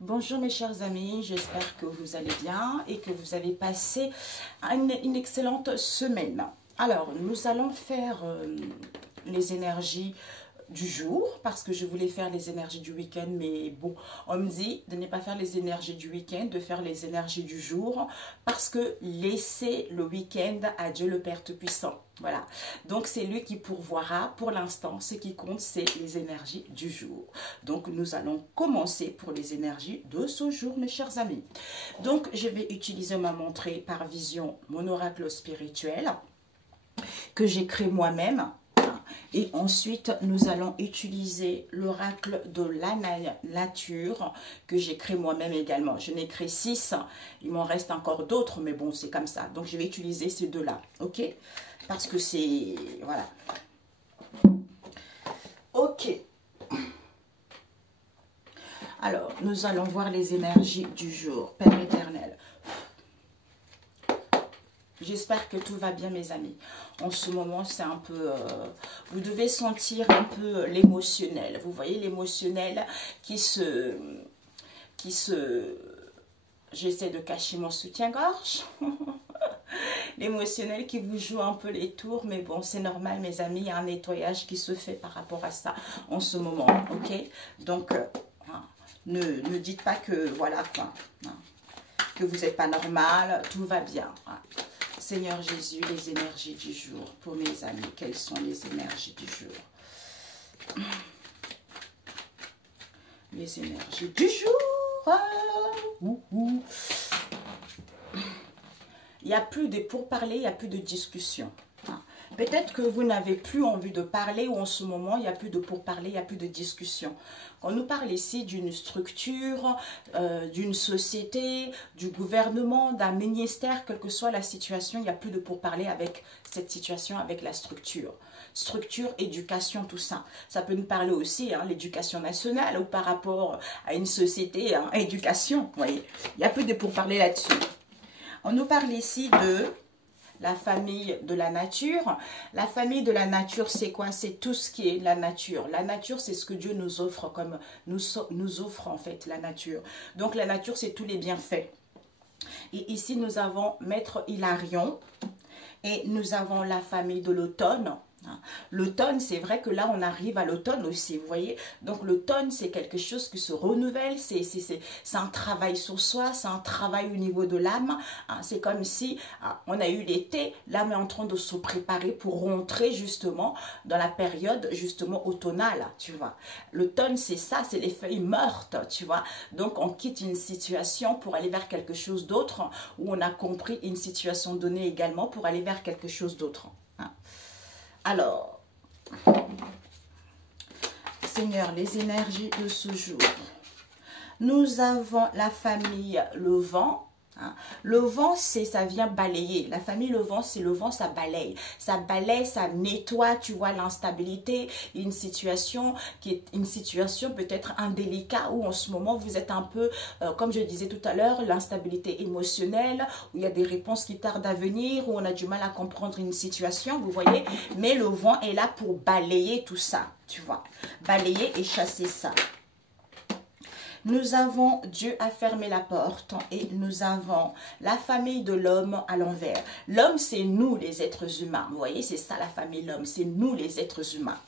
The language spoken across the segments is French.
Bonjour mes chers amis, j'espère que vous allez bien et que vous avez passé une excellente semaine. Alors, nous allons faire les énergies du jour parce que je voulais faire les énergies du week-end, mais bon, on me dit de ne pas faire les énergies du week-end, de faire les énergies du jour parce que laisser le week-end à Dieu le Père Tout-Puissant. Voilà, donc c'est lui qui pourvoira. Pour l'instant, ce qui compte, c'est les énergies du jour. Donc nous allons commencer pour les énergies de ce jour, mes chers amis. Donc je vais utiliser ma montrée par vision, mon oracle spirituel que j'ai créé moi-même. Et ensuite, nous allons utiliser l'oracle de la nature que j'ai créé moi-même également. Je n'ai créé 6, il m'en reste encore d'autres, mais bon, c'est comme ça. Donc, je vais utiliser ces deux-là, ok? Parce que c'est... voilà. Ok. Alors, nous allons voir les énergies du jour. Père éternel. J'espère que tout va bien, mes amis. En ce moment, c'est un peu... vous devez sentir un peu l'émotionnel. Vous voyez l'émotionnel qui se... J'essaie de cacher mon soutien-gorge. L'émotionnel qui vous joue un peu les tours. Mais bon, c'est normal, mes amis. Il y a un nettoyage qui se fait par rapport à ça en ce moment. Ok? Donc, ne dites pas que... voilà, quoi. Que vous n'êtes pas normal. Tout va bien. Seigneur Jésus, les énergies du jour pour mes amis. Quelles sont les énergies du jour? Les énergies du jour. Il n'y a plus de pourparlers, il n'y a plus de discussion. Peut-être que vous n'avez plus envie de parler ou en ce moment, il n'y a plus de pourparlers, il n'y a plus de discussion. On nous parle ici d'une structure, d'une société, du gouvernement, d'un ministère, quelle que soit la situation, il n'y a plus de pourparlers avec cette situation, avec la structure. Structure, éducation, tout ça. Ça peut nous parler aussi, l'éducation nationale ou par rapport à une société, éducation. Vous voyez, il n'y a plus de pourparlers là-dessus. On nous parle ici de... la famille de la nature. La famille de la nature, c'est quoi? C'est tout ce qui est la nature. La nature, c'est ce que Dieu nous offre comme nous offre en fait la nature. Donc la nature, c'est tous les bienfaits. Et ici, nous avons Maître Hilarion et nous avons la famille de l'automne. L'automne, c'est vrai que là, on arrive à l'automne aussi, vous voyez. Donc, l'automne, c'est quelque chose qui se renouvelle, c'est un travail sur soi, c'est un travail au niveau de l'âme. C'est comme si on a eu l'été, l'âme est en train de se préparer pour rentrer justement dans la période justement automnale, tu vois. L'automne, c'est ça, c'est les feuilles mortes, tu vois. Donc, on quitte une situation pour aller vers quelque chose d'autre, où on a compris une situation donnée également pour aller vers quelque chose d'autre. Alors, Seigneur, les énergies de ce jour. Nous avons la famille le vent. Le vent, ça vient balayer. La famille le vent, c'est le vent, ça balaye. Ça balaye, ça nettoie, tu vois, l'instabilité, une situation qui est une situation peut-être indélicate où en ce moment, vous êtes un peu, comme je disais tout à l'heure, l'instabilité émotionnelle, où il y a des réponses qui tardent à venir, où on a du mal à comprendre une situation, vous voyez. Mais le vent est là pour balayer tout ça, tu vois. Balayer et chasser ça. Nous avons Dieu a fermé la porte et nous avons la famille de l'homme à l'envers. L'homme, c'est nous les êtres humains. Vous voyez, c'est ça la famille l'homme, c'est nous les êtres humains.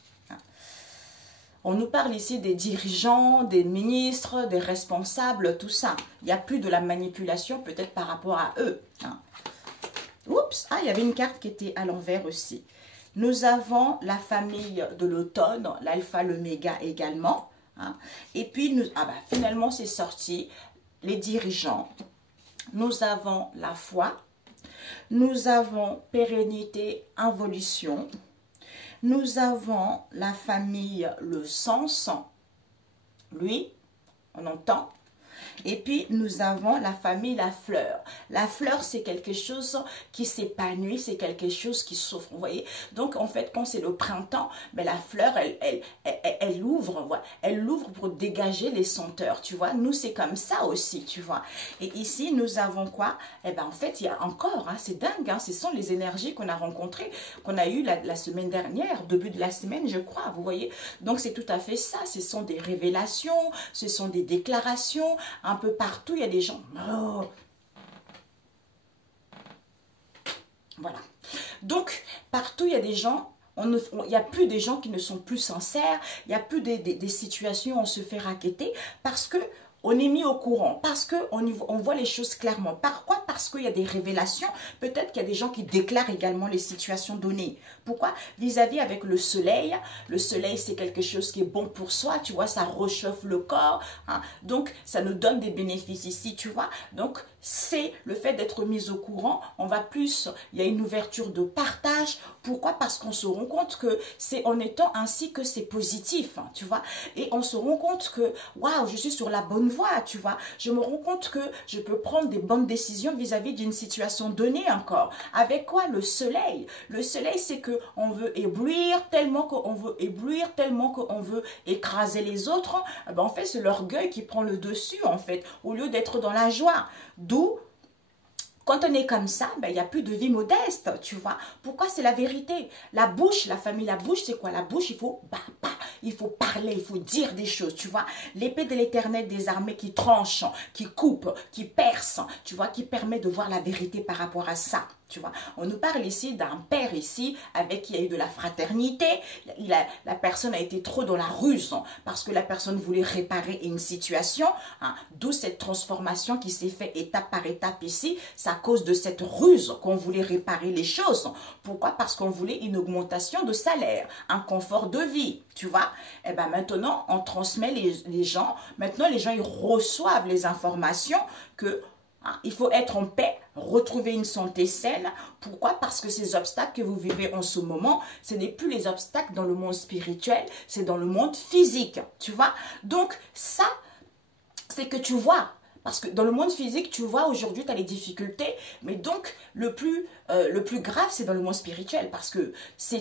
On nous parle ici des dirigeants, des ministres, des responsables, tout ça. Il n'y a plus de la manipulation peut-être par rapport à eux. Oups, il y avait une carte qui était à l'envers aussi. Nous avons la famille de l'automne, l'alpha, l'oméga également. Et puis, finalement, c'est sorti, les dirigeants. Nous avons la foi. Nous avons pérennité, involution. Nous avons la famille, le sens. Lui, on entend. Et puis, nous avons la famille, la fleur. La fleur, c'est quelque chose qui s'épanouit, c'est quelque chose qui souffre, vous voyez. Donc, en fait, quand c'est le printemps, mais la fleur, elle ouvre, voilà. Elle ouvre pour dégager les senteurs, tu vois. Nous, c'est comme ça aussi, tu vois. Et ici, nous avons quoi? Eh bien, en fait, il y a encore, c'est dingue, ce sont les énergies qu'on a rencontrées, qu'on a eues la semaine dernière, début de la semaine, je crois, vous voyez. Donc, c'est tout à fait ça. Ce sont des révélations, ce sont des déclarations, un peu partout, il y a des gens... Oh. Voilà. Donc, partout, il y a des gens... Il n'y a plus des gens qui ne sont plus sincères, il n'y a plus des situations où on se fait racketter parce que on est mis au courant, parce qu'on voit les choses clairement. Pourquoi? Parce qu'il y a des révélations. Peut-être qu'il y a des gens qui déclarent également les situations données. Pourquoi? Vis-à-vis avec le soleil, c'est quelque chose qui est bon pour soi, tu vois, ça réchauffe le corps. Hein, donc, ça nous donne des bénéfices ici, tu vois. Donc, c'est le fait d'être mis au courant. On va plus, il y a une ouverture de partage. Pourquoi? Parce qu'on se rend compte que c'est en étant ainsi que c'est positif, hein, tu vois. Et on se rend compte que, waouh, je suis sur la bonne voie, tu vois. Je me rends compte que je peux prendre des bonnes décisions vis-à-vis d'une situation donnée encore. Avec quoi? Le soleil. Le soleil, c'est que on veut éblouir tellement qu'on veut éblouir, tellement qu'on veut écraser les autres. Ben, en fait, c'est l'orgueil qui prend le dessus, en fait, au lieu d'être dans la joie. D'où, quand on est comme ça, ben, il n'y a plus de vie modeste, tu vois. Pourquoi? C'est la vérité. La bouche, la famille, la bouche, c'est quoi? La bouche, il faut parler, il faut dire des choses, tu vois. L'épée de l'Éternel des armées qui tranche, qui coupe, qui perce, tu vois, qui permet de voir la vérité par rapport à ça. Tu vois, on nous parle ici d'un père ici avec qui il y a eu de la fraternité. La personne a été trop dans la ruse parce que la personne voulait réparer une situation. Hein, d'où cette transformation qui s'est faite étape par étape ici. C'est à cause de cette ruse qu'on voulait réparer les choses. Pourquoi? Parce qu'on voulait une augmentation de salaire, un confort de vie. Tu vois? Et bien maintenant, on transmet les gens. Maintenant, les gens, ils reçoivent les informations que... Hein, il faut être en paix, retrouver une santé saine. Pourquoi? Parce que ces obstacles que vous vivez en ce moment, ce n'est plus les obstacles dans le monde spirituel, c'est dans le monde physique. Tu vois? Donc ça, c'est que tu vois. Parce que dans le monde physique, tu vois, aujourd'hui, tu as les difficultés. Mais donc, le plus grave, c'est dans le monde spirituel. Parce que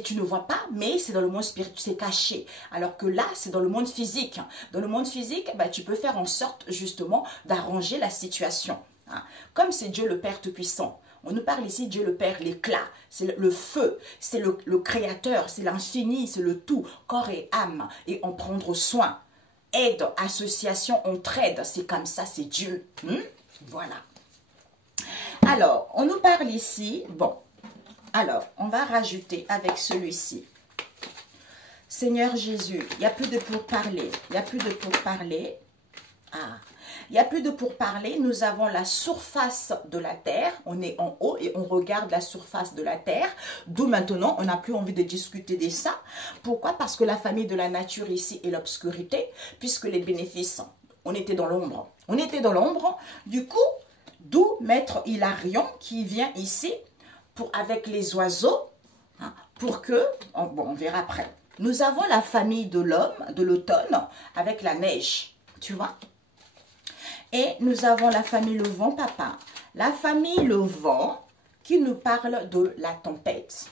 tu ne vois pas, mais c'est dans le monde spirituel, c'est caché. Alors que là, c'est dans le monde physique. Dans le monde physique, bah, tu peux faire en sorte, justement, d'arranger la situation. Hein. Comme c'est Dieu le Père Tout-Puissant. On nous parle ici, Dieu le Père, l'éclat, c'est le feu, c'est le créateur, c'est l'infini, c'est le tout, corps et âme, et en prendre soin. Aide, association, entraide, c'est comme ça, c'est Dieu. Voilà. Alors, on nous parle ici, bon, alors, on va rajouter avec celui-ci. Seigneur Jésus, il n'y a plus de pourparler, il n'y a plus de pourparler. Ah, il n'y a plus de pourparler, nous avons la surface de la terre, on est en haut et on regarde la surface de la terre, d'où maintenant on n'a plus envie de discuter de ça. Pourquoi? Parce que la famille de la nature ici est l'obscurité, puisque les bénéfices, on était dans l'ombre. On était dans l'ombre, du coup, d'où Maître Hilarion qui vient ici avec les oiseaux, hein, pour que, bon, on verra après. Nous avons la famille de l'homme, de l'automne, avec la neige, tu vois. Et nous avons la famille le vent, papa. La famille le vent qui nous parle de la tempête.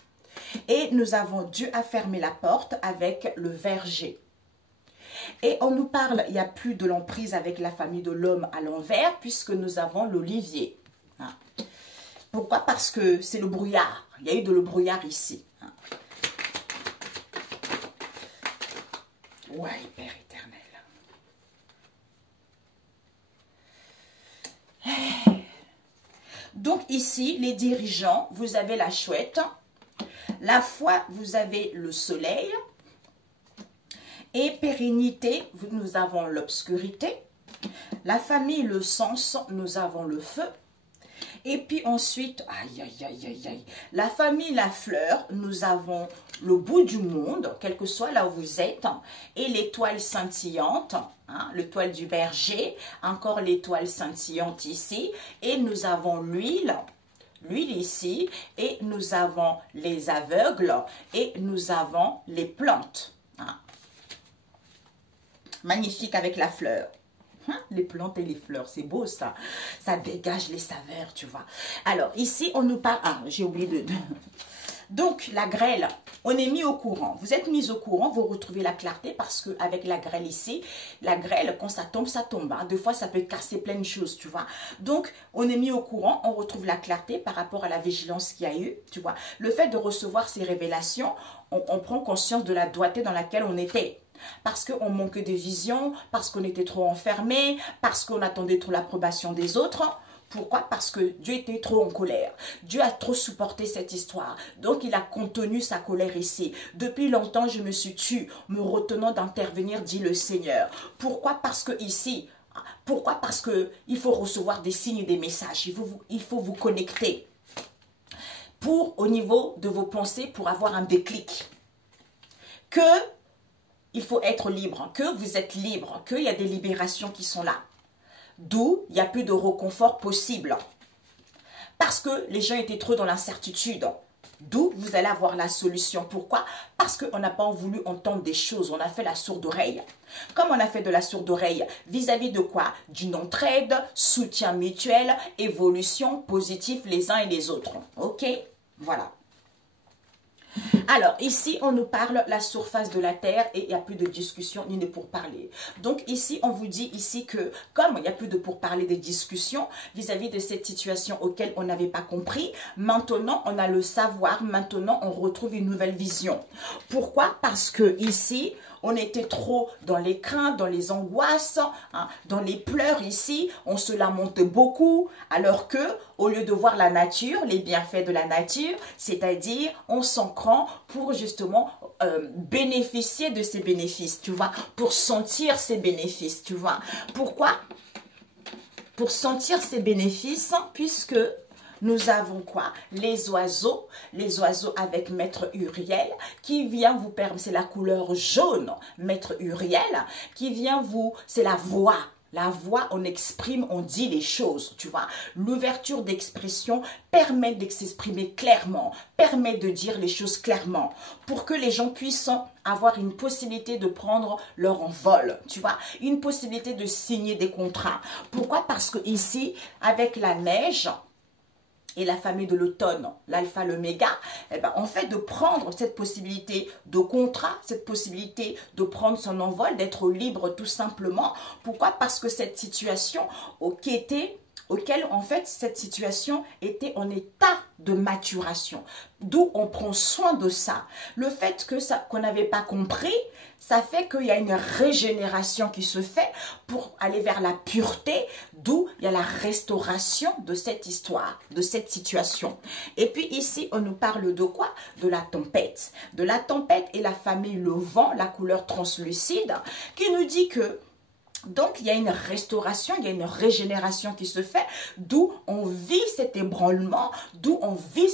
Et nous avons Dieu a fermé la porte avec le verger. Et on nous parle, il n'y a plus de l'emprise avec la famille de l'homme à l'envers puisque nous avons l'olivier. Hein. Pourquoi? Parce que c'est le brouillard. Il y a eu de le brouillard ici. Hein. Ouais, Père éternel. Donc ici, les dirigeants, vous avez la chouette. La foi, vous avez le soleil. Et pérennité, nous avons l'obscurité. La famille, le sens, nous avons le feu. Et puis ensuite, aïe, aïe, aïe, aïe, aïe. La famille, la fleur, nous avons le bout du monde, quel que soit là où vous êtes. Et l'étoile scintillante, hein, l'étoile du berger, encore l'étoile scintillante ici. Et nous avons l'huile ici. Et nous avons les aveugles. Et nous avons les plantes. Hein. Magnifique avec la fleur. Hein, les plantes et les fleurs, c'est beau ça. Ça dégage les saveurs, tu vois. Alors, ici, on nous parle... Ah, j'ai oublié de... Donc, la grêle, on est mis au courant. Vous êtes mis au courant, vous retrouvez la clarté parce qu'avec la grêle ici, la grêle, quand ça tombe, ça tombe. Hein. Des fois, ça peut casser plein de choses, tu vois. Donc, on est mis au courant, on retrouve la clarté par rapport à la vigilance qu'il y a eu, tu vois. Le fait de recevoir ces révélations, on prend conscience de la doigté dans laquelle on était. Parce qu'on manquait de vision, parce qu'on était trop enfermé, parce qu'on attendait trop l'approbation des autres. Pourquoi? Parce que Dieu était trop en colère. Dieu a trop supporté cette histoire. Donc, il a contenu sa colère ici. Depuis longtemps, je me suis tue, me retenant d'intervenir, dit le Seigneur. Pourquoi? Parce que ici, pourquoi? Parce qu'il faut recevoir des signes et des messages. Il faut vous connecter au niveau de vos pensées, pour avoir un déclic. Il faut être libre, que vous êtes libre, qu'il y a des libérations qui sont là. D'où il n'y a plus de réconfort possible. Parce que les gens étaient trop dans l'incertitude. D'où vous allez avoir la solution. Pourquoi? Parce qu'on n'a pas voulu entendre des choses. On a fait la sourde oreille. Comme on a fait de la sourde oreille, vis-à-vis de quoi? D'une entraide, soutien mutuel, évolution positive les uns et les autres. Ok? Voilà. Alors, ici, on nous parle la surface de la terre et il n'y a plus de discussion ni de pourparler. Donc, ici, on vous dit ici que comme il n'y a plus de pourparler, de discussion vis-à-vis de cette situation auquel on n'avait pas compris, maintenant, on a le savoir, maintenant, on retrouve une nouvelle vision. Pourquoi? Parce que ici, on était trop dans les craintes, dans les angoisses, hein, dans les pleurs ici. On se lamente beaucoup, alors que au lieu de voir la nature, les bienfaits de la nature, c'est-à-dire on s'ancre pour justement bénéficier de ces bénéfices, tu vois, pour sentir ces bénéfices, tu vois. Pourquoi? Pour sentir ces bénéfices, puisque nous avons quoi? Les oiseaux avec Maître Uriel qui vient vous permettre, c'est la couleur jaune, Maître Uriel, qui vient vous, c'est la voix. La voix, on exprime, on dit les choses, tu vois. L'ouverture d'expression permet de s'exprimer clairement, permet de dire les choses clairement, pour que les gens puissent avoir une possibilité de prendre leur envol, tu vois. Une possibilité de signer des contrats. Pourquoi? Parce que ici, avec la neige et la famille de l'automne, l'alpha, l'oméga, eh ben, en fait, de prendre cette possibilité de contrat, cette possibilité de prendre son envol, d'être libre tout simplement. Pourquoi? Parce que cette situation auquel en fait cette situation était en état de maturation. D'où on prend soin de ça. Le fait qu'on n'avait pas compris, ça fait qu'il y a une régénération qui se fait pour aller vers la pureté, d'où il y a la restauration de cette histoire, de cette situation. Et puis ici, on nous parle de quoi? De la tempête. De la tempête et la famille le vent, la couleur translucide, qui nous dit que donc, il y a une restauration, il y a une régénération qui se fait, d'où on vit cet ébranlement, d'où on vit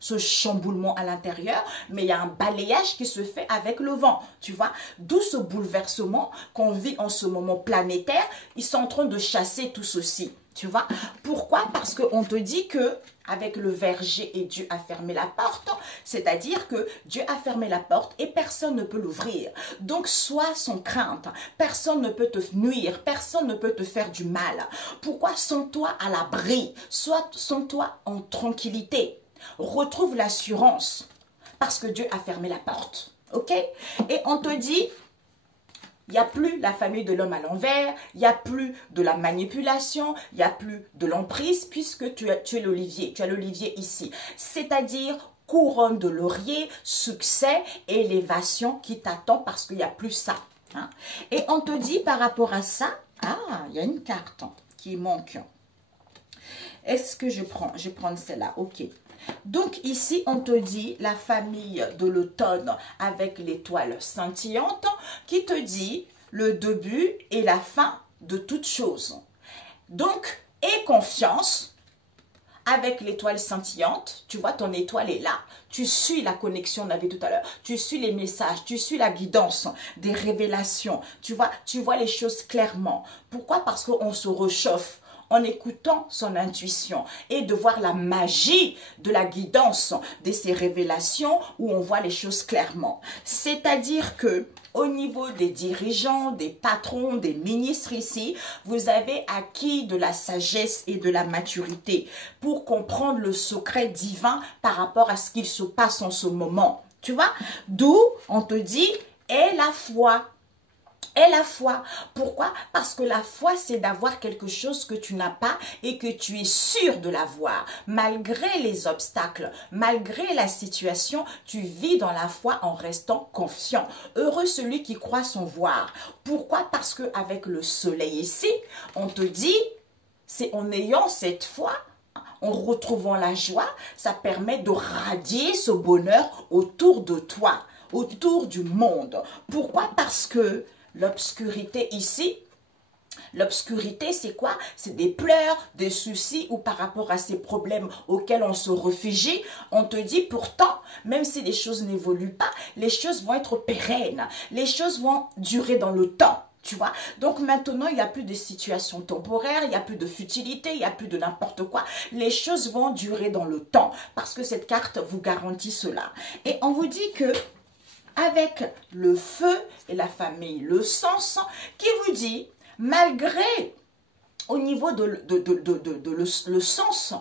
ce chamboulement à l'intérieur, mais il y a un balayage qui se fait avec le vent, tu vois. D'où ce bouleversement qu'on vit en ce moment planétaire, ils sont en train de chasser tout ceci. Tu vois, pourquoi? Parce qu'on te dit que avec le verger et Dieu a fermé la porte, c'est-à-dire que Dieu a fermé la porte et personne ne peut l'ouvrir. Donc, sois sans crainte, personne ne peut te nuire, personne ne peut te faire du mal. Pourquoi? Sens-toi à l'abri, sens-toi en tranquillité, retrouve l'assurance parce que Dieu a fermé la porte, ok? Et on te dit, il n'y a plus la famille de l'homme à l'envers, il n'y a plus de la manipulation, il n'y a plus de l'emprise puisque tu es l'olivier, tu as l'olivier ici. C'est-à-dire couronne de laurier, succès, élévation qui t'attend parce qu'il n'y a plus ça. Hein. Et on te dit par rapport à ça, il y a une carte qui manque. Est-ce que je prends? Je vais prendre celle-là, ok. Donc ici, on te dit la famille de l'automne avec l'étoile scintillante qui te dit le début et la fin de toute chose. Donc, aie confiance avec l'étoile scintillante. Tu vois, ton étoile est là. Tu suis la connexion, on avait tout à l'heure. Tu suis les messages, tu suis la guidance des révélations. Tu vois les choses clairement. Pourquoi? Parce qu'on se réchauffe. en écoutant son intuition et de voir la magie de la guidance de ces révélations où on voit les choses clairement. C'est-à-dire que au niveau des dirigeants, des patrons, des ministres ici, vous avez acquis de la sagesse et de la maturité pour comprendre le secret divin par rapport à ce qu'il se passe en ce moment. Tu vois? D'où on te dit, aie la foi. Et la foi. Pourquoi? Parce que la foi, c'est d'avoir quelque chose que tu n'as pas et que tu es sûr de l'avoir. Malgré les obstacles, malgré la situation, tu vis dans la foi en restant confiant. Heureux celui qui croit sans voir. Pourquoi? Parce qu'avec le soleil ici, on te dit, c'est en ayant cette foi, en retrouvant la joie, ça permet de radier ce bonheur autour de toi, autour du monde. Pourquoi? Parce que l'obscurité ici, l'obscurité c'est quoi? C'est des pleurs, des soucis ou par rapport à ces problèmes auxquels on se réfugie, on te dit pourtant, même si les choses n'évoluent pas, les choses vont être pérennes, les choses vont durer dans le temps. Tu vois? Donc maintenant, il n'y a plus de situation temporaire, il n'y a plus de futilité, il n'y a plus de n'importe quoi. Les choses vont durer dans le temps parce que cette carte vous garantit cela. Et on vous dit que avec le feu et la famille, le sens, qui vous dit, malgré au niveau de le sens,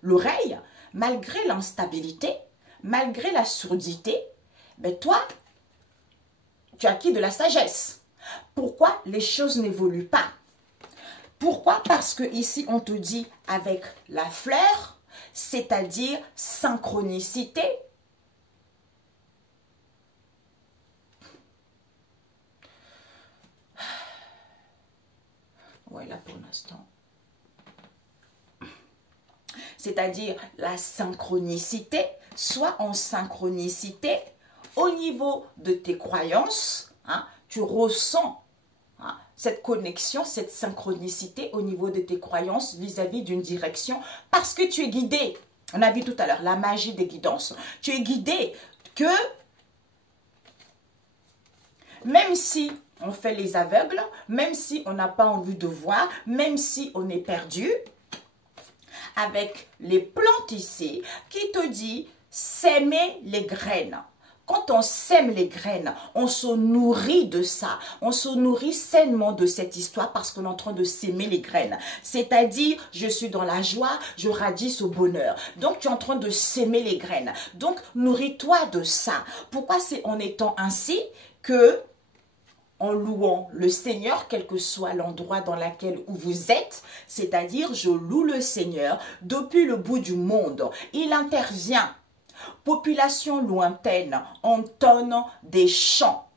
l'oreille, malgré l'instabilité, malgré la surdité, ben toi, tu as acquis de la sagesse. Pourquoi les choses n'évoluent pas? Pourquoi? Parce que ici, on te dit avec la fleur, c'est-à-dire synchronicité. Ouais, là pour l'instant. C'est-à-dire la synchronicité, soit en synchronicité au niveau de tes croyances, hein, tu ressens cette connexion, cette synchronicité au niveau de tes croyances vis-à-vis d'une direction parce que tu es guidé. On a vu tout à l'heure la magie des guidances. Tu es guidé que même si on fait les aveugles, même si on n'a pas envie de voir, même si on est perdu, avec les plantes ici qui te dit s'aimer les graines. Quand on sème les graines, on se nourrit de ça. On se nourrit sainement de cette histoire parce qu'on est en train de s'aimer les graines. C'est-à-dire, je suis dans la joie, je radie ce bonheur. Donc, tu es en train de s'aimer les graines. Donc, nourris-toi de ça. Pourquoi c'est en étant ainsi que, en louant le Seigneur, quel que soit l'endroit dans lequel vous êtes, c'est-à-dire, je loue le Seigneur depuis le bout du monde. Il intervient. Population lointaine entonne des chants.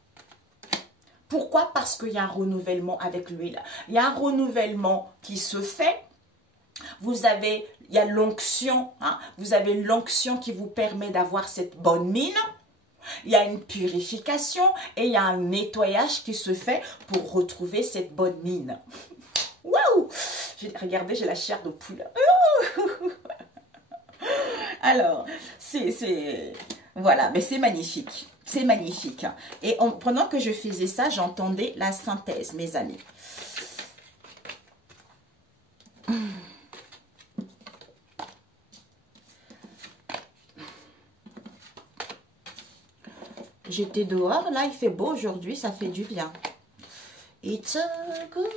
Pourquoi? Parce qu'il y a un renouvellement avec l'huile. Il y a un renouvellement qui se fait. Il y a l'onction. Hein? Vous avez l'onction qui vous permet d'avoir cette bonne mine. Il y a une purification et il y a un nettoyage qui se fait pour retrouver cette bonne mine. Waouh! Regardez, j'ai la chair de poule. Alors, voilà, mais c'est magnifique. C'est magnifique. Et pendant que je faisais ça, j'entendais la synthèse, mes amis. J'étais dehors, là il fait beau aujourd'hui, ça fait du bien. It's a good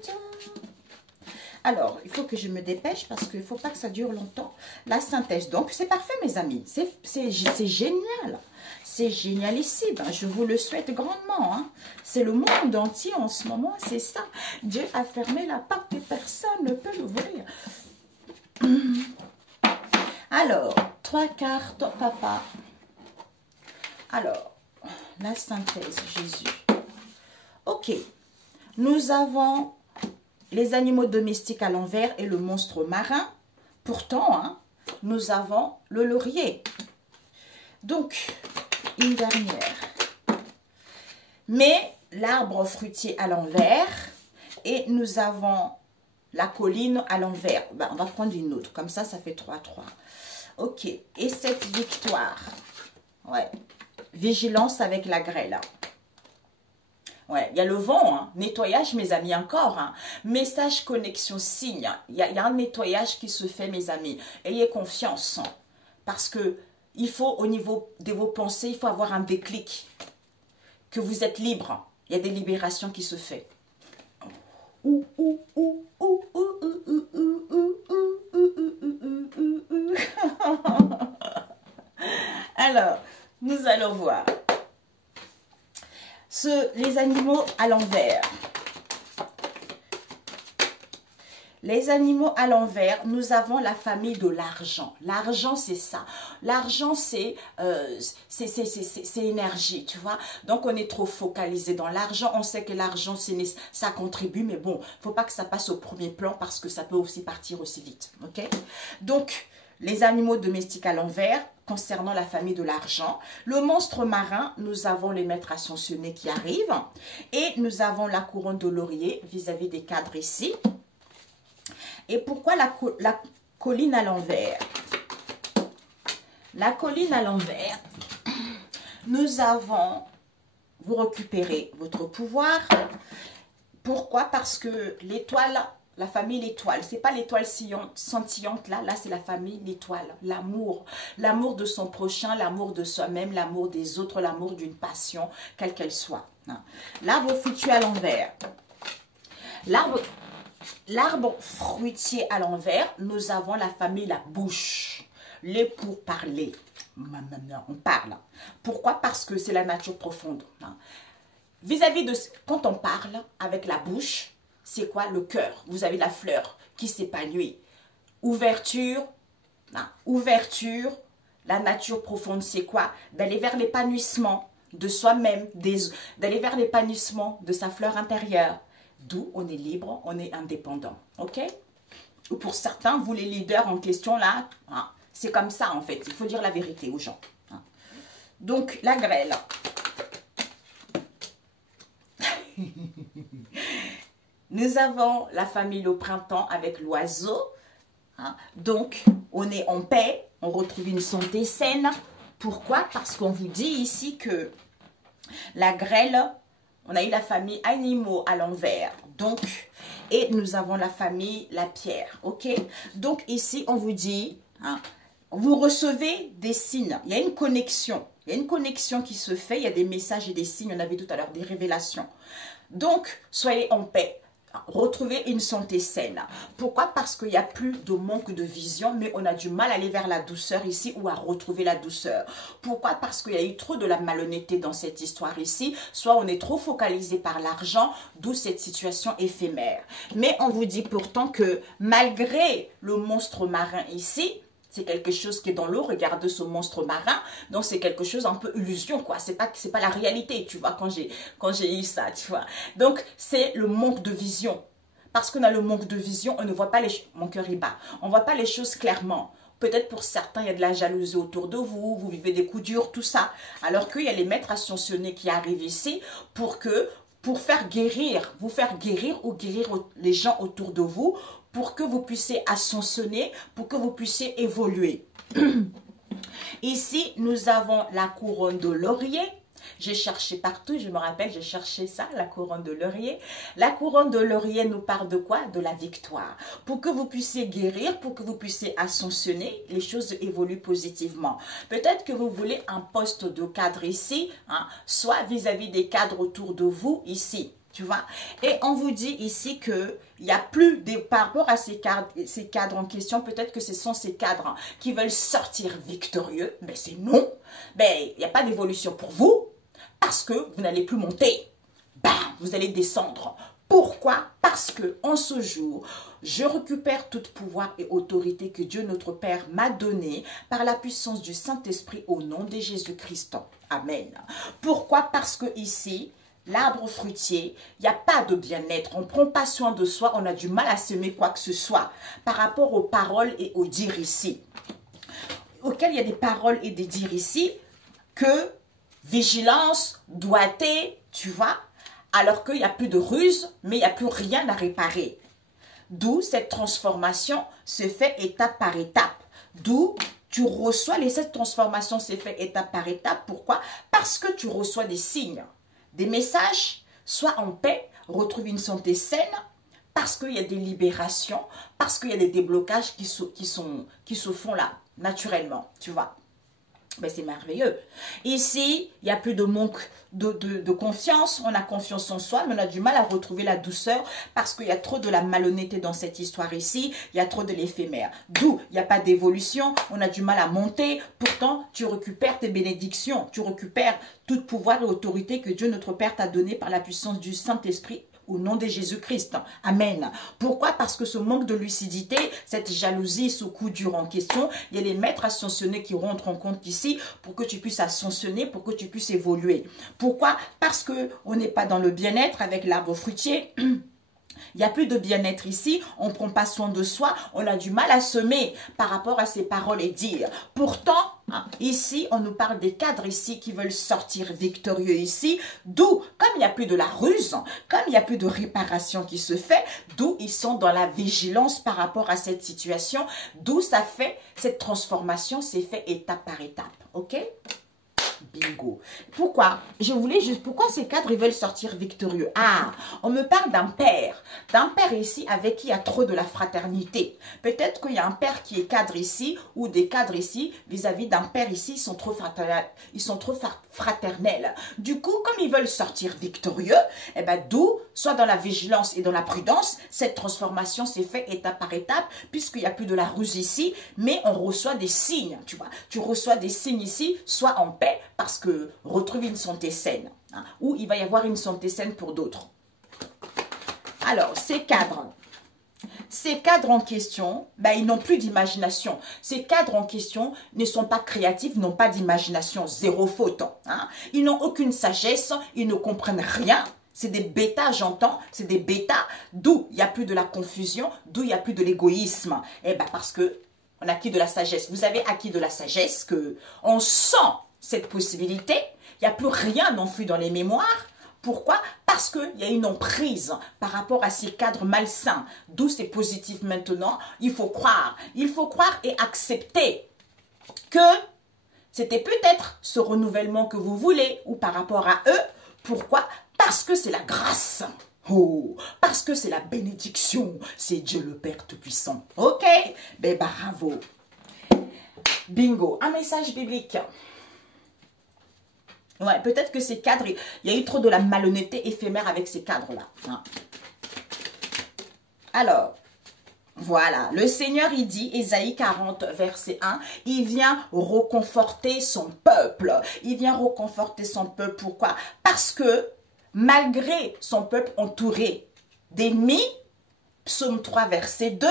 time. Alors, il faut que je me dépêche parce qu'il ne faut pas que ça dure longtemps. La synthèse, donc c'est parfait mes amis, c'est génial. C'est génialissime, je vous le souhaite grandement. Hein. C'est le monde entier en ce moment, c'est ça. Dieu a fermé la porte et personne ne peut l'ouvrir. Alors, 3 cartes, papa. Alors, la synthèse, Jésus. Ok, nous avons les animaux domestiques à l'envers et le monstre marin. Pourtant, hein, nous avons le laurier. Donc, une dernière. Mais l'arbre fruitier à l'envers et nous avons la colline à l'envers. Ben, on va prendre une autre, comme ça, ça fait 3-3. Ok, et cette victoire. Ouais. Vigilance avec la grêle. Ouais, il y a le vent, hein. Nettoyage, mes amis, encore. Hein. Message, connexion, signe. Il y a un nettoyage qui se fait, mes amis. Ayez confiance. Hein, parce que il faut, au niveau de vos pensées, il faut avoir un déclic. Que vous êtes libre. Il y a des libérations qui se font. Alors, nous allons voir. Les animaux à l'envers. Les animaux à l'envers, nous avons la famille de l'argent. L'argent, c'est ça. L'argent, c'est énergie, tu vois. Donc, on est trop focalisé dans l'argent. On sait que l'argent, ça contribue, mais bon, faut pas que ça passe au premier plan parce que ça peut aussi partir aussi vite, ok? Donc, les animaux domestiques à l'envers, concernant la famille de l'argent. Le monstre marin, nous avons les maîtres ascensionnés qui arrivent. Et nous avons la couronne de laurier vis-à-vis des cadres ici. Et pourquoi la colline à l'envers? La colline à l'envers, nous avons, vous récupérez votre pouvoir. Pourquoi? Parce que l'étoile, la famille l'étoile, c'est pas l'étoile scintillante là, c'est la famille l'étoile, l'amour. L'amour de son prochain, l'amour de soi-même, l'amour des autres, l'amour d'une passion, quelle qu'elle soit. L'arbre fruitier à l'envers. L'arbre fruitier à l'envers, nous avons la famille la bouche, les pourparlers. On parle. Pourquoi? Parce que c'est la nature profonde. Vis-à-vis de... Quand on parle avec la bouche, c'est quoi? Le cœur. Vous avez la fleur qui s'épanouit. Ouverture. Ouverture. La nature profonde, c'est quoi? D'aller vers l'épanouissement de soi-même, d'aller vers l'épanouissement de sa fleur intérieure. D'où on est libre, on est indépendant. Ok? Ou pour certains, vous les leaders en question là, hein, c'est comme ça en fait. Il faut dire la vérité aux gens. Hein. Donc, la grêle. Nous avons la famille au printemps avec l'oiseau. Hein. Donc, on est en paix, on retrouve une santé saine. Pourquoi? Parce qu'on vous dit ici que la grêle, on a eu la famille animaux à l'envers. Donc, et nous avons la famille la pierre. Ok? Donc, ici, on vous dit, hein, vous recevez des signes. Il y a une connexion. Il y a une connexion qui se fait. Il y a des messages et des signes. On avait tout à l'heure des révélations. Donc, soyez en paix. Retrouver une santé saine. Pourquoi? Parce qu'il n'y a plus de manque de vision, mais on a du mal à aller vers la douceur ici ou à retrouver la douceur. Pourquoi? Parce qu'il y a eu trop de la malhonnêteté dans cette histoire ici. Soit on est trop focalisé par l'argent, d'où cette situation éphémère. Mais on vous dit pourtant que malgré le monstre marin ici, c'est quelque chose qui est dans l'eau, regarde ce monstre marin, donc c'est quelque chose un peu illusion, quoi, c'est pas la réalité, tu vois, quand j'ai eu ça, tu vois, donc c'est le manque de vision, parce qu'on a le manque de vision, on ne voit pas mon cœur est bas, on voit pas les choses clairement. Peut-être pour certains, il y a de la jalousie autour de vous, vous vivez des coups durs, tout ça, alors qu'il y a les maîtres ascensionnés qui arrivent ici pour faire guérir, vous faire guérir ou guérir les gens autour de vous, pour que vous puissiez ascensionner, pour que vous puissiez évoluer. Ici, nous avons la couronne de laurier. J'ai cherché partout, je me rappelle, j'ai cherché ça, la couronne de laurier. La couronne de laurier nous parle de quoi? De la victoire. Pour que vous puissiez guérir, pour que vous puissiez ascensionner, les choses évoluent positivement. Peut-être que vous voulez un poste de cadre ici, hein, soit vis-à-vis des cadres autour de vous ici. Tu vois? Et on vous dit ici qu'il n'y a plus, par rapport à ces cadres en question, peut-être que ce sont ces cadres qui veulent sortir victorieux. Mais c'est non. Ben, il n'y a pas d'évolution pour vous parce que vous n'allez plus monter. Bam, vous allez descendre. Pourquoi? Parce que en ce jour, je récupère tout pouvoir et autorité que Dieu notre Père m'a donné par la puissance du Saint-Esprit au nom de Jésus-Christ. Amen. Pourquoi? Parce que ici, l'arbre fruitier, il n'y a pas de bien-être. On ne prend pas soin de soi, on a du mal à semer quoi que ce soit par rapport aux paroles et aux dires ici. Auquel il y a des paroles et des dires ici que vigilance, doigté, tu vois, alors qu'il n'y a plus de ruse, mais il n'y a plus rien à réparer. D'où cette transformation se fait étape par étape. D'où tu reçois, cette transformation se fait étape par étape. Pourquoi? Parce que tu reçois des signes. Des messages, sois en paix, retrouve une santé saine, parce qu'il y a des libérations, parce qu'il y a des déblocages qui se font là, naturellement, tu vois. Ben, c'est merveilleux. Ici, il n'y a plus de manque de confiance. On a confiance en soi, mais on a du mal à retrouver la douceur parce qu'il y a trop de la malhonnêteté dans cette histoire ici. Il y a trop de l'éphémère. D'où il n'y a pas d'évolution. On a du mal à monter. Pourtant, tu récupères tes bénédictions. Tu récupères tout pouvoir et autorité que Dieu notre Père t'a donné par la puissance du Saint-Esprit. Au nom de Jésus-Christ. Amen. Pourquoi? Parce que ce manque de lucidité, cette jalousie, ce coup dur en question, il y a les maîtres ascensionnés qui rentrent en compte ici pour que tu puisses ascensionner, pour que tu puisses évoluer. Pourquoi? Parce qu'on n'est pas dans le bien-être avec l'arbre fruitier. Il n'y a plus de bien-être ici, on ne prend pas soin de soi, on a du mal à semer par rapport à ces paroles et dire. Pourtant, ici, on nous parle des cadres ici qui veulent sortir victorieux ici, d'où, comme il n'y a plus de la ruse, comme il n'y a plus de réparation qui se fait, d'où ils sont dans la vigilance par rapport à cette situation, d'où ça fait, cette transformation s'est fait étape par étape, ok? Bingo. Pourquoi? Je voulais juste... Pourquoi ces cadres, ils veulent sortir victorieux? Ah, on me parle d'un père. D'un père ici avec qui il y a trop de la fraternité. Peut-être qu'il y a un père qui est cadre ici ou des cadres ici vis-à-vis d'un père ici, ils sont trop fraternels. Du coup, comme ils veulent sortir victorieux, eh ben, d'où, soit dans la vigilance et dans la prudence, cette transformation s'est faite étape par étape puisqu'il n'y a plus de la ruse ici, mais on reçoit des signes, tu vois. Tu reçois des signes ici, soit en paix, parce que retrouve une santé saine, hein, ou il va y avoir une santé saine pour d'autres. Alors, ces cadres en question, ben, ils n'ont plus d'imagination. Ces cadres en question ne sont pas créatifs, n'ont pas d'imagination, zéro faute. Hein. Ils n'ont aucune sagesse, ils ne comprennent rien. C'est des bêtas, j'entends, c'est des bêtas, d'où il n'y a plus de la confusion, d'où il n'y a plus de l'égoïsme. Eh ben, parce que on a acquis de la sagesse. Vous avez acquis de la sagesse que on sent cette possibilité, il n'y a plus rien d'enfui dans les mémoires. Pourquoi? Parce qu'il y a une emprise par rapport à ces cadres malsains. D'où c'est positif maintenant. Il faut croire et accepter que c'était peut-être ce renouvellement que vous voulez ou par rapport à eux. Pourquoi? Parce que c'est la grâce. Oh, parce que c'est la bénédiction. C'est Dieu le Père Tout-Puissant. Ok? Ben bravo. Bingo. Un message biblique. Ouais, peut-être que ces cadres, il y a eu trop de la malhonnêteté éphémère avec ces cadres-là. Hein. Alors, voilà, le Seigneur, il dit, Ésaïe 40, verset 1, il vient reconforter son peuple. Il vient reconforter son peuple. Pourquoi? Parce que malgré son peuple entouré d'ennemis, psaume 3, verset 2,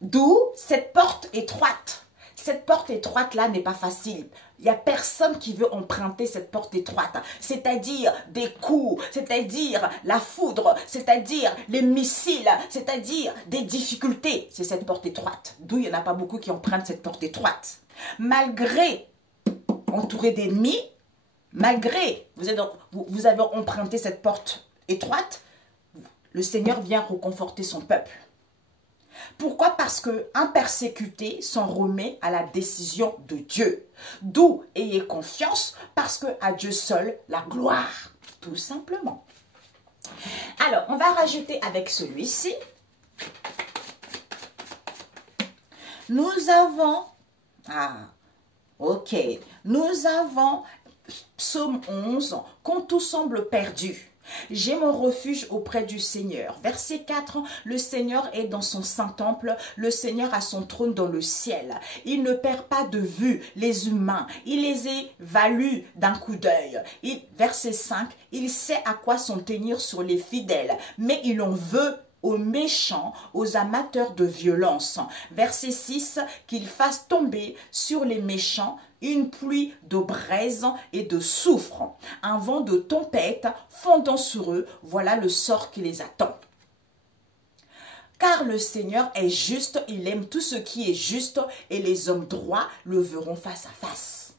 d'où cette porte étroite. Cette porte étroite-là n'est pas facile. Il n'y a personne qui veut emprunter cette porte étroite. C'est-à-dire des coups, c'est-à-dire la foudre, c'est-à-dire les missiles, c'est-à-dire des difficultés. C'est cette porte étroite. D'où il n'y en a pas beaucoup qui empruntent cette porte étroite. Malgré entouré d'ennemis, malgré vous avez emprunté cette porte étroite, le Seigneur vient reconforter son peuple. Pourquoi? Parce qu'un persécuté s'en remet à la décision de Dieu. D'où ayez confiance, parce que à Dieu seul la gloire. Tout simplement. Alors, on va rajouter avec celui-ci. Nous avons... Ah, ok. Nous avons Psaume 11, quand tout semble perdu. J'ai mon refuge auprès du Seigneur. Verset 4, le Seigneur est dans son saint temple, le Seigneur a son trône dans le ciel. Il ne perd pas de vue les humains, il les évalue d'un coup d'œil. Verset 5, il sait à quoi s'en tenir sur les fidèles, mais il en veut aux méchants, aux amateurs de violence. Verset 6, qu'il fasse tomber sur les méchants une pluie de braise et de soufre, un vent de tempête fondant sur eux, voilà le sort qui les attend. Car le Seigneur est juste, il aime tout ce qui est juste, et les hommes droits le verront face à face.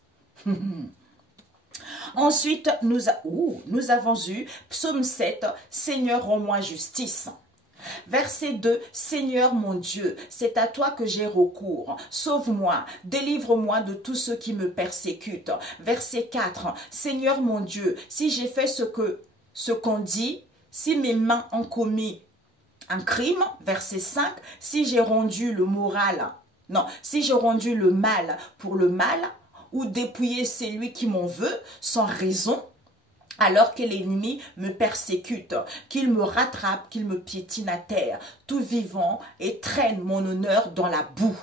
Ensuite, nous avons eu Psaume 7, Seigneur, rends-moi justice. Verset 2, Seigneur mon Dieu, c'est à toi que j'ai recours. Sauve-moi, délivre-moi de tous ceux qui me persécutent. Verset 4, Seigneur mon Dieu, si j'ai fait ce qu'on dit, si mes mains ont commis un crime. Verset 5, si j'ai rendu le moral, non, si j'ai rendu le mal pour le mal, ou dépouillé celui qui m'en veut sans raison, alors que l'ennemi me persécute, qu'il me rattrape, qu'il me piétine à terre, tout vivant, et traîne mon honneur dans la boue.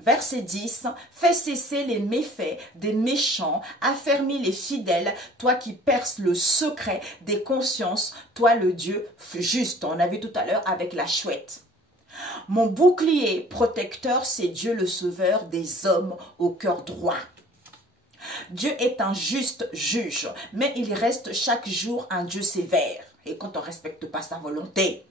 Verset 10, fais cesser les méfaits des méchants, affermis les fidèles, toi qui perces le secret des consciences, toi le Dieu juste. On a vu tout à l'heure avec la chouette. Mon bouclier protecteur, c'est Dieu le sauveur des hommes au cœur droit. Dieu est un juste juge, mais il reste chaque jour un Dieu sévère. Et quand on ne respecte pas sa volonté.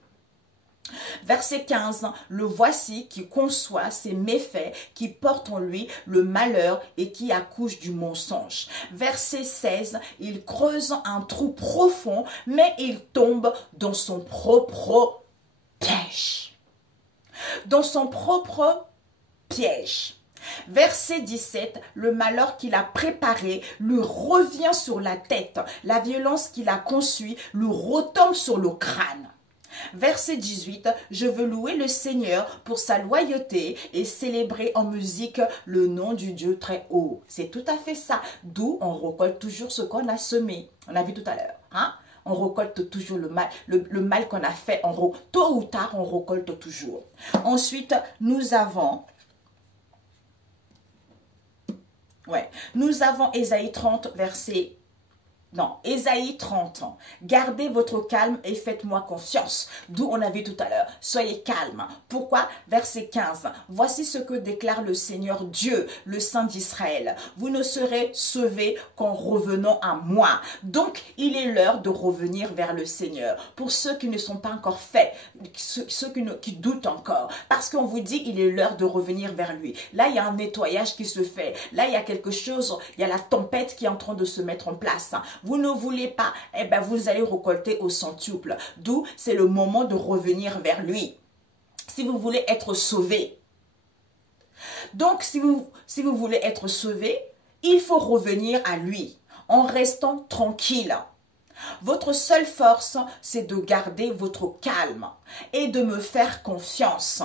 Verset 15, le voici qui conçoit ses méfaits, qui porte en lui le malheur et qui accouche du mensonge. Verset 16, il creuse un trou profond, mais il tombe dans son propre piège. Dans son propre piège. Verset 17, le malheur qu'il a préparé lui revient sur la tête. La violence qu'il a conçue lui retombe sur le crâne. Verset 18, je veux louer le Seigneur pour sa loyauté et célébrer en musique le nom du Dieu très haut. C'est tout à fait ça. D'où on récolte toujours ce qu'on a semé. On a vu tout à l'heure. Hein? On récolte toujours le mal. Le mal qu'on a fait, tôt ou tard, on récolte toujours. Ensuite, nous avons Ésaïe 30, verset... Non, Ésaïe 30 ans. Gardez votre calme et faites-moi confiance. D'où on a vu tout à l'heure. Soyez calme. Pourquoi? Verset 15. Voici ce que déclare le Seigneur Dieu, le Saint d'Israël. Vous ne serez sauvés qu'en revenant à moi. Donc, il est l'heure de revenir vers le Seigneur. Pour ceux qui ne sont pas encore faits, ceux qui doutent encore. Parce qu'on vous dit, il est l'heure de revenir vers lui. Là, il y a un nettoyage qui se fait. Là, il y a quelque chose, il y a la tempête qui est en train de se mettre en place. Vous ne voulez pas, eh bien vous allez récolter au centuple. D'où c'est le moment de revenir vers lui. Si vous voulez être sauvé. Donc si vous voulez être sauvé, il faut revenir à lui en restant tranquille. Votre seule force, c'est de garder votre calme et de me faire confiance.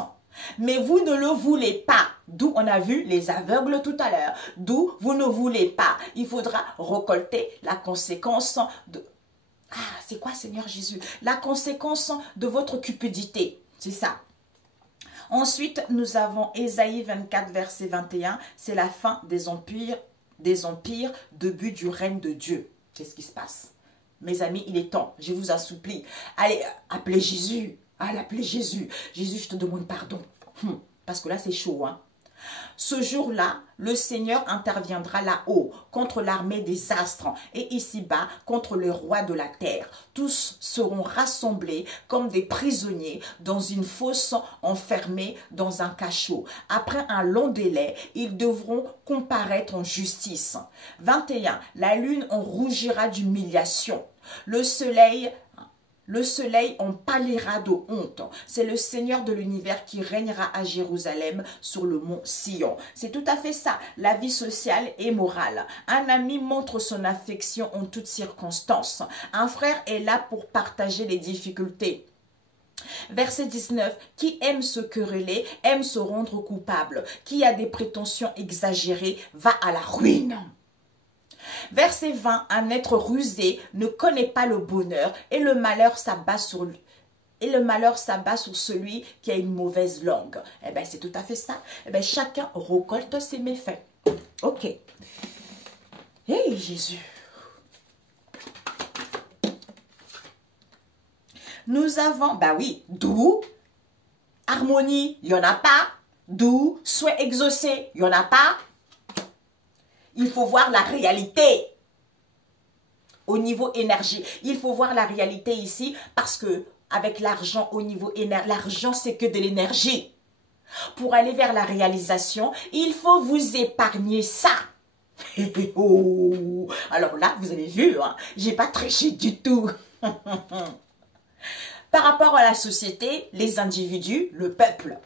Mais vous ne le voulez pas. D'où on a vu les aveugles tout à l'heure. D'où vous ne voulez pas. Il faudra récolter la conséquence de... Ah, c'est quoi Seigneur Jésus? La conséquence de votre cupidité. C'est ça. Ensuite, nous avons Ésaïe 24, verset 21. C'est la fin des empires, début du règne de Dieu. C'est ce qui se passe. Mes amis, il est temps. Je vous en supplie. Allez, appelez Jésus. Allez, appelez Jésus. Jésus, je te demande pardon. Parce que là, c'est chaud. Hein? Ce jour-là, le Seigneur interviendra là-haut contre l'armée des astres et ici-bas contre les rois de la terre. Tous seront rassemblés comme des prisonniers dans une fosse enfermés dans un cachot. Après un long délai, ils devront comparaître en justice. 21. La lune en rougira d'humiliation. Le soleil en pâlira de honte. C'est le Seigneur de l'univers qui régnera à Jérusalem sur le mont Sion. C'est tout à fait ça, la vie sociale et morale. Un ami montre son affection en toutes circonstances. Un frère est là pour partager les difficultés. Verset 19, qui aime se quereller, aime se rendre coupable. Qui a des prétentions exagérées, va à la ruine. Verset 20, un être rusé ne connaît pas le bonheur et le malheur s'abat sur lui. Et le malheur s'abat sur celui qui a une mauvaise langue. Eh bien, c'est tout à fait ça. Eh bien, chacun récolte ses méfaits. Ok. Hey, Jésus. Nous avons, bah oui, d'où harmonie, il n'y en a pas. D'où souhait exaucé, il n'y en a pas. Il faut voir la réalité au niveau énergie. Il faut voir la réalité ici parce que avec l'argent au niveau énergie, l'argent c'est que de l'énergie. Pour aller vers la réalisation, il faut vous épargner ça. Alors là, vous avez vu, hein, j'ai pas triché du tout. Par rapport à la société, les individus, le peuple,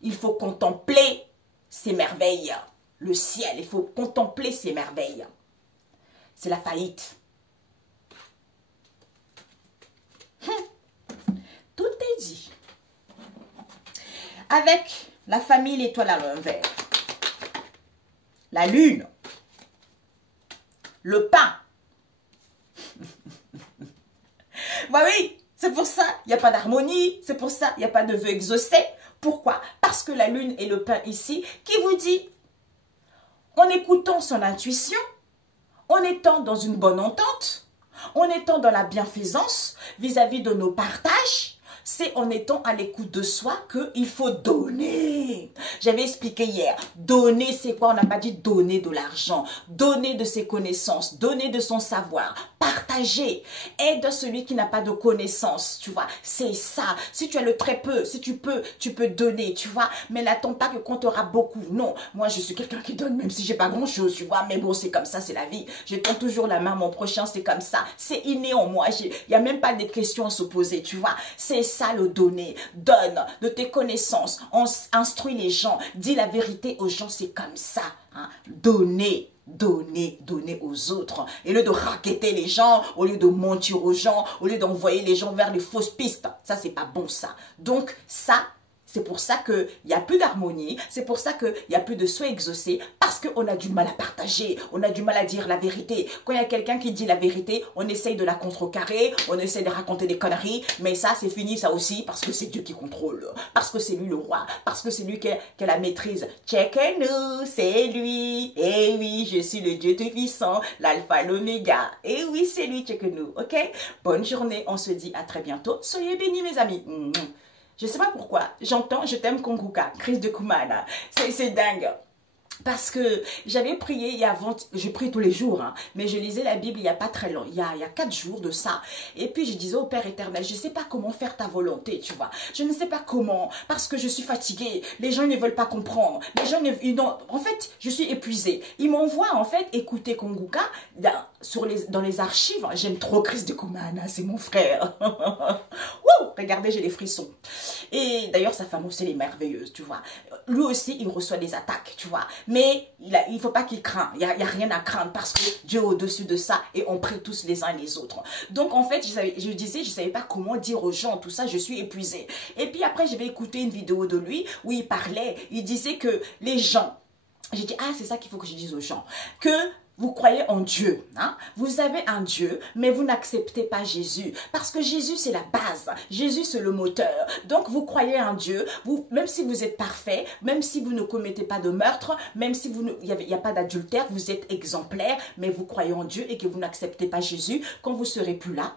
il faut contempler ces merveilles. Le ciel, il faut contempler ces merveilles. C'est la faillite. Tout est dit. Avec la famille, l'étoile à l'envers, la lune, le pain. Bah oui, c'est pour ça, il n'y a pas d'harmonie, c'est pour ça, il n'y a pas de vœux exaucés. Pourquoi? Parce que la lune et le pain ici, qui vous dit, en écoutant son intuition, en étant dans une bonne entente, en étant dans la bienfaisance vis-à-vis de nos partages, c'est en étant à l'écoute de soi qu'il faut donner. J'avais expliqué hier, donner c'est quoi? On n'a pas dit donner de l'argent, donner de ses connaissances, donner de son savoir, partager, aide celui qui n'a pas de connaissances, tu vois, c'est ça. Si tu as le très peu, si tu peux donner, tu vois, mais n'attends pas que quand tu auras beaucoup. Non, moi je suis quelqu'un qui donne même si j'ai pas grand chose, tu vois, mais bon c'est comme ça, c'est la vie. Je tends toujours la main à mon prochain, c'est comme ça, c'est inné en moi, il n'y a même pas de questions à se poser, tu vois, c'est ça le donner. Donne de tes connaissances, instruis les gens, dis la vérité aux gens, c'est comme ça, hein. Donner. Donner aux autres. Au lieu de racketter les gens, au lieu de mentir aux gens, au lieu d'envoyer les gens vers les fausses pistes. Ça, c'est pas bon, ça. Donc, ça, c'est pour ça qu'il n'y a plus d'harmonie, c'est pour ça qu'il n'y a plus de souhaits exaucés, parce qu'on a du mal à partager, on a du mal à dire la vérité. Quand il y a quelqu'un qui dit la vérité, on essaye de la contrecarrer, on essaye de raconter des conneries, mais ça, c'est fini, ça aussi, parce que c'est Dieu qui contrôle, parce que c'est lui le roi, parce que c'est lui qui a la maîtrise. Check-nous, c'est lui, et oui, je suis le Dieu tout-puissant, l'alpha, l'oméga, et oui, c'est lui, check-nous, ok? Bonne journée, on se dit à très bientôt, soyez bénis mes amis. Je ne sais pas pourquoi, j'entends Je t'aime Konguka, Chris de Kumana, c'est dingue. Parce que j'avais prié avant, je prie tous les jours, hein, mais je lisais la Bible il n'y a pas très longtemps, il y a 4 jours de ça. Et puis je disais au Père éternel, je ne sais pas comment faire ta volonté, tu vois. Je ne sais pas comment, parce que je suis fatiguée, les gens ne veulent pas comprendre. Les gens en fait, je suis épuisée. Ils m'envoient en fait écouter Konguka dans les archives. J'aime trop Chris de Kumana, c'est mon frère. Wouh, regardez, j'ai les frissons. Et d'ailleurs, sa femme aussi, elle est merveilleuse, tu vois. Lui aussi, il reçoit des attaques, tu vois. Mais il ne faut pas qu'il craigne. Il n'y a rien à craindre parce que Dieu est au-dessus de ça et on prie tous les uns les autres. Donc, en fait, je ne savais pas comment dire aux gens tout ça. Je suis épuisée. Et puis après, j'avais écouté une vidéo de lui où il parlait. Il disait que les gens... J'ai dit, ah, c'est ça qu'il faut que je dise aux gens. Que... Vous croyez en Dieu, hein? Vous avez un Dieu, mais vous n'acceptez pas Jésus. Parce que Jésus, c'est la base. Jésus, c'est le moteur. Donc, vous croyez en Dieu, même si vous êtes parfait, même si vous ne commettez pas de meurtre, même si il n'y a pas d'adultère, vous êtes exemplaire, mais vous croyez en Dieu et que vous n'acceptez pas Jésus. Quand vous ne serez plus là,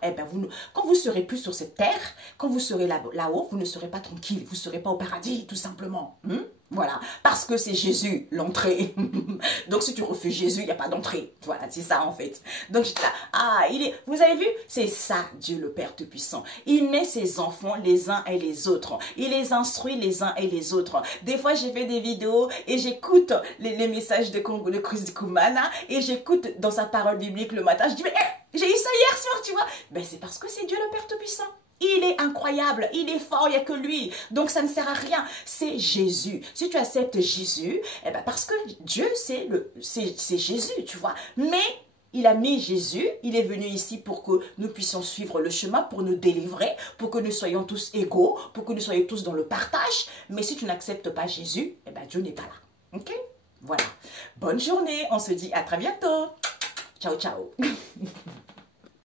quand vous ne serez plus sur cette terre, quand vous serez là-haut, vous ne serez pas tranquille. Vous ne serez pas au paradis, tout simplement. Voilà, parce que c'est Jésus, l'entrée. Donc, si tu refuses Jésus, il n'y a pas d'entrée. Voilà, c'est ça en fait. Donc, j'étais là, vous avez vu? C'est ça, Dieu le Père Tout-Puissant. Il met ses enfants les uns et les autres. Il les instruit les uns et les autres. Des fois, j'ai fait des vidéos et j'écoute les messages de Chris de Kumana et j'écoute dans sa parole biblique le matin. Je dis, mais j'ai eu ça hier soir, tu vois. Ben, c'est parce que c'est Dieu le Père Tout-Puissant. Il est incroyable, il est fort, il n'y a que lui. Donc ça ne sert à rien. C'est Jésus. Si tu acceptes Jésus, parce que Dieu, c'est Jésus, tu vois. Mais il a mis Jésus, il est venu ici pour que nous puissions suivre le chemin, pour nous délivrer, pour que nous soyons tous égaux, pour que nous soyons tous dans le partage. Mais si tu n'acceptes pas Jésus, Dieu n'est pas là. Ok? Voilà. Bonne journée, on se dit à très bientôt. Ciao, ciao.